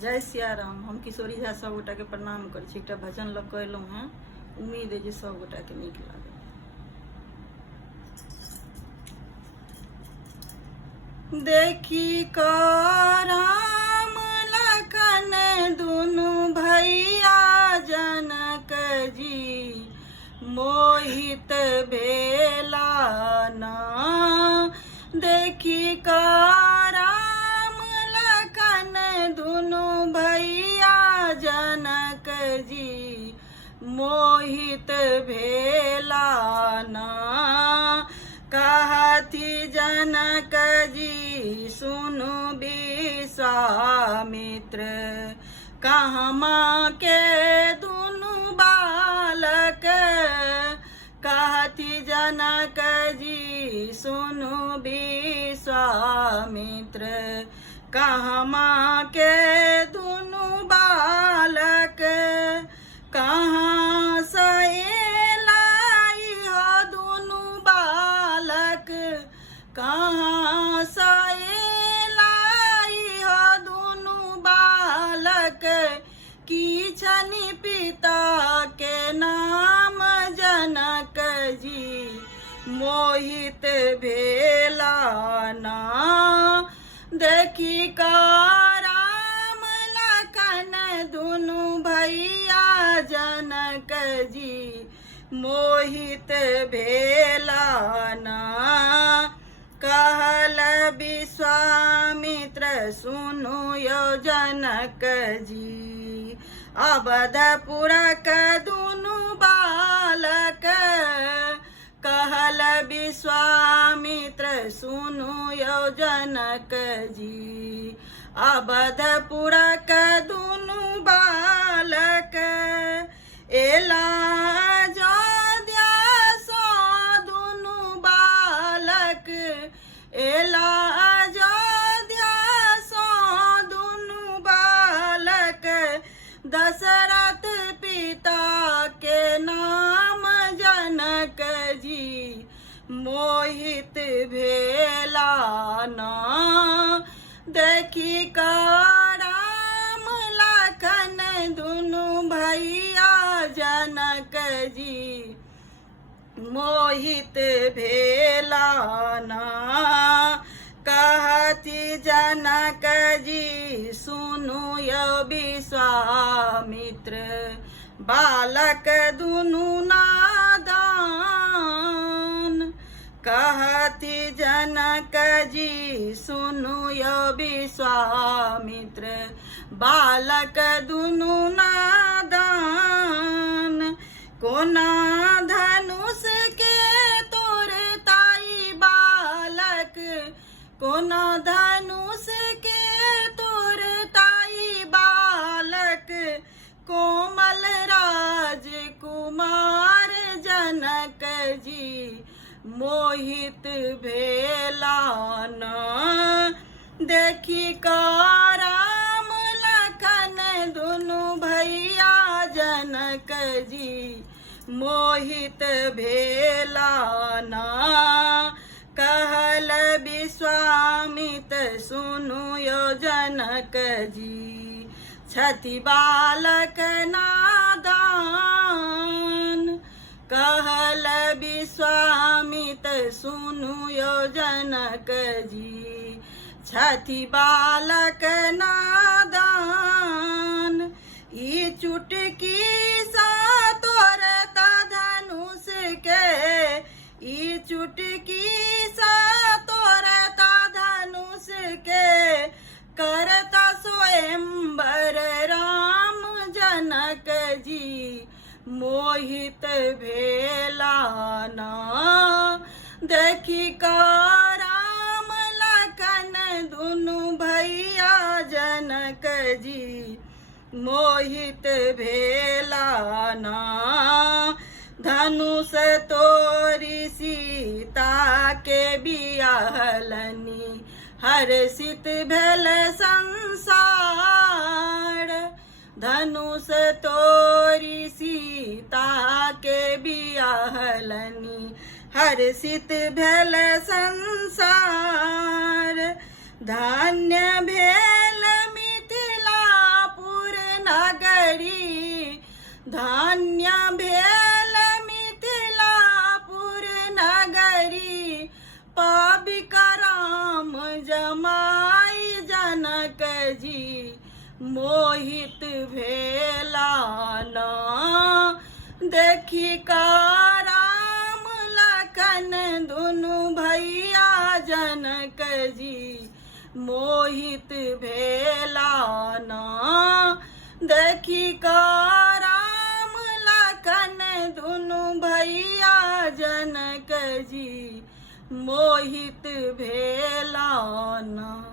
जय सिया राम। हम किशोरी झा सब गोटा के प्रणाम कर छी। एकटा भजन लग के एलहुँ हैं, उम्मीद है जे सब गोटा के नीक लागत। देखी का राम लखन दुनु भैया जनक जी मोहित भेला ना। देखी का राम लखन दुनु भैया जनक जी मोहित भेला ना। कहती जनक जी सुनु विश्वामित्र कहमा के दुनु बालक। कहती जनक जी सुनु विश्वामित्र कहमा के दुनु बालक। कहाँ से लाई हो दुनु बालक, कहाँ से लाई हो दुनु बालक। की छनि पिता के नाम जनक जी मोहित भेला ना। देखी का राम लखन दुनु भैया जनक जी मोहित भेला ना। कहल विश्वामित्र सुनु यो जनक जी अवधपुर के दुनु बालक। कहल विश्वामित्र सुनु यो जनक जी अवधपुर के दुनु बालक। एला अयोध्या सो दुनु बालक, एला अयोध्या सो दुनु बालक। दशरथ पिता के नाम जनक जी मोहित भेला ना। देखी का राम लखन दुनु भैया जनक जी मोहित भेला ना। कहती जनक जी सुनु यो विश्वामित्र बालक दुनु नादान। कहती जनक जी सुनु यो विश्वामित्र बालक दुनु नादान। कोना धनुष के तोड़ताई बालक, कोना धनुष के तोड़ताई बालक। कोमल राजकुमार जनक जी मोहित भेला ना। देखी का राम लखन दुनु भैया जनक जी मोहित भेला ना। कहल विश्वामित्र सुनु यो जनक जी छथि बालक नादान। कहल विश्वामित्र सुनु यो जनक जी छथि बालक नादान। ई चुटकी सा तोड़ता धनुष के, ई चुटकी सा तोड़ता धनुष के। करता स्वयंवर राम जनक जी मोहित भेला ना। देखी का राम लखन दुनु भैया जनक जी मोहित भेला ना। धनुष तोरी सीता के बियाहलनी हर्षित भेल संसार। धनुष तोरी सीता के बियाहलनी हर्षित भेल संसार। धन्य भेल मिथिला नगरी धन्य भेल मिथिलापुर नगरी पविकराम जमाई जनक जी मोहित भेला ना देखी का राम लखन दुनु भैया जनक जी मोहित भेला ना देखी का राम लखन दुनु भैया जनक जी मोहित भेला ना।